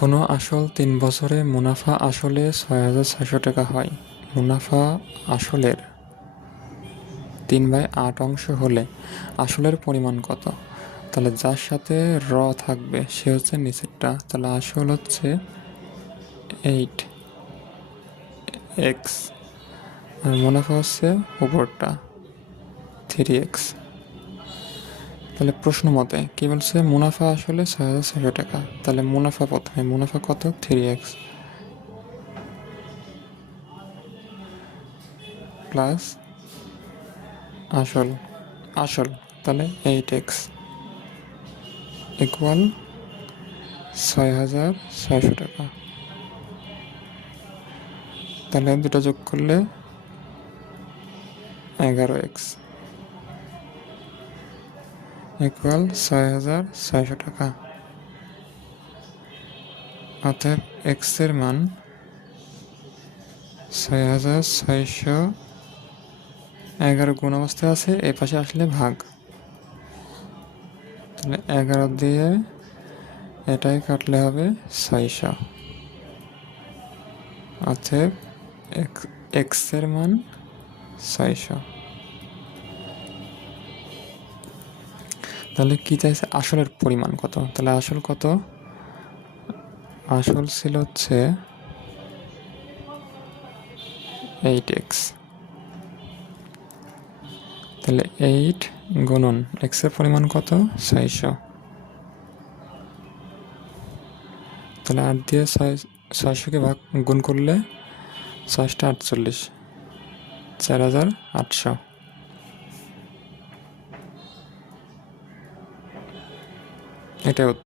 কোনো আসল 3 বছরে মুনাফা আসলে 6,600 টাকা হয়। মুনাফা আসলের 3/8 অংশ হলে আসলের পরিমাণ কত? তাহলে যার সাথে র থাকবে সে হচ্ছে নিচেরটা, তাহলে আসল হচ্ছে 8x আর মুনাফা হচ্ছে উপরটা 3x। তাহলে প্রশ্ন মতে কি বলছে? মুনাফা আসলে 6,600 টাকা, তাহলে মুনাফা প্রথমে, মুনাফা কত? 3x প্লাস আসল, তাহলে 8x ইকুয়াল 6,600 টাকা। তাহলে দুটো যোগ করলে 11x ইকুয়াল 6,600 টাকা। অতএব x এর মান 6,600, 11 গুণ অবস্থায় আছে, এ পাশে আসলে ভাগ, তাহলে 11 দিয়ে এটাই কাটলে হবে 600। অতএব x এর মান 600। তাহলে কি চাইছে? আসলের পরিমাণ কত? তাহলে আসল কত? আসল ছিল হচ্ছে 8x, তাহলে 8 গুণন x এর পরিমাণ কত? 600। তাহলে 8 দিয়ে 600কে ভাগ গুণ করলে 6টা 48, 4,800। এটাই